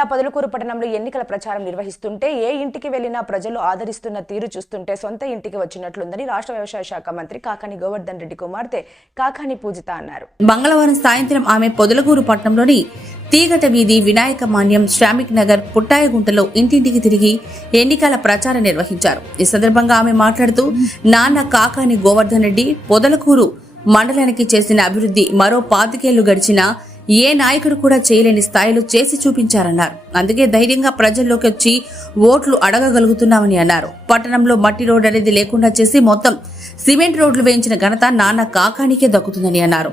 జిల్లా పొదలకూరు పట్టణంలో ఎన్నికల ప్రచారం నిర్వహిస్తుంటే ఏ ఇంటికి వెళ్ళినా ప్రజలు ఆదరిస్తున్న తీరు చూస్తుంటే సొంత ఇంటికి వచ్చినట్లుందని రాష్ట్ర వ్యవసాయ శాఖ మంత్రి కాకాని గోవర్ధన్ రెడ్డి కుమార్తె కాకాని పూజిత అన్నారు. మంగళవారం సాయంత్రం ఆమె పొదలగూరు పట్టణంలోని తీగట వీధి వినాయక మాన్యం శ్రామిక్ నగర్ పుట్టాయగుంటలో ఇంటింటికి తిరిగి ఎన్నికల ప్రచారం నిర్వహించారు. ఈ సందర్భంగా ఆమె మాట్లాడుతూ నాన్న కాకాని గోవర్ధన్ రెడ్డి పొదలకూరు మండలానికి చేసిన అభివృద్ధి మరో పాతికేళ్ళు గడిచినా ఏ నాయకుడు కూడా చేయలేని స్థాయిలో చేసి చూపించారన్నారు. అందుకే ధైర్యంగా ప్రజల్లోకి వచ్చి ఓట్లు అడగగలుగుతున్నామని అన్నారు. పట్టణంలో మట్టి రోడ్ అనేది లేకుండా చేసి మొత్తం సిమెంట్ రోడ్లు వేయించిన ఘనత నాన్న కాకానికే దక్కుతుందని అన్నారు.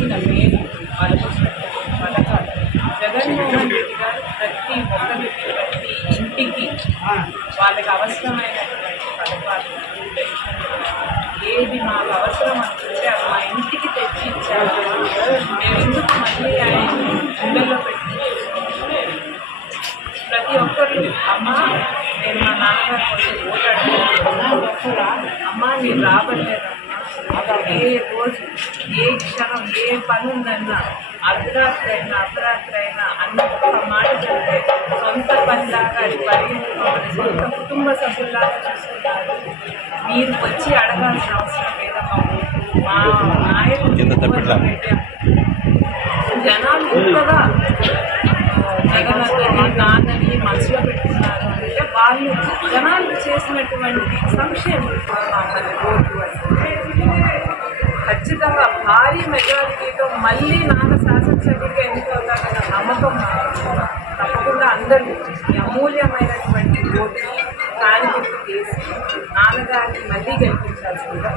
జరిగిన మేలు వాళ్ళకి పథకాలు జగన్మోహన్ రెడ్డి గారు ప్రతి ఒక్కరికి ప్రతి ఇంటికి వాళ్ళకి అవసరమైనటువంటి పథకాలు ఏది మాకు అవసరం అనుకుంటే అది మా ఇంటికి తెచ్చి ఇచ్చారు. మేము ఎందుకు మళ్ళీ ఆయన గుండెల్లో పెట్టి ప్రతి ఒక్కరు అమ్మ నేను మా నాన్నగారు కొంచెం ఓటాడుతున్నాను అమ్మ నేను రాబట్టలేదమ్మా ఏ రోజు ఏ క్షణం ఏ పని ఉందన్నా అర్ధరాత్రి అయినా అర్ధరాత్రి అయినా అన్న ఒక మాట చెప్తే సొంత పనిలాగా అది పరిగెత్తుకోవాలి సొంత కుటుంబ సభ్యుల్లాగా చూసుకుంటారు. మీరు వచ్చి అడగాల్సిన అవసరం లేదమ్మా మా నాయకుడు జనాలు ఇంతగా జగన్ నాన్నని మనసులో పెట్టుకున్నారు అంటే వాళ్ళు జనాలు చేసినటువంటి సంక్షేమం భారీ మెజారిటీతో మళ్ళీ నాన్న శాసనసభ్యుడిగా ఎన్నికవుతానన్న నమ్మకం తప్పకుండా అందరూ ఈ అమూల్యమైనటువంటి ఓటు కాని చేసి నాన్నగారిని మళ్ళీ గెలిపించాల్సిందిగా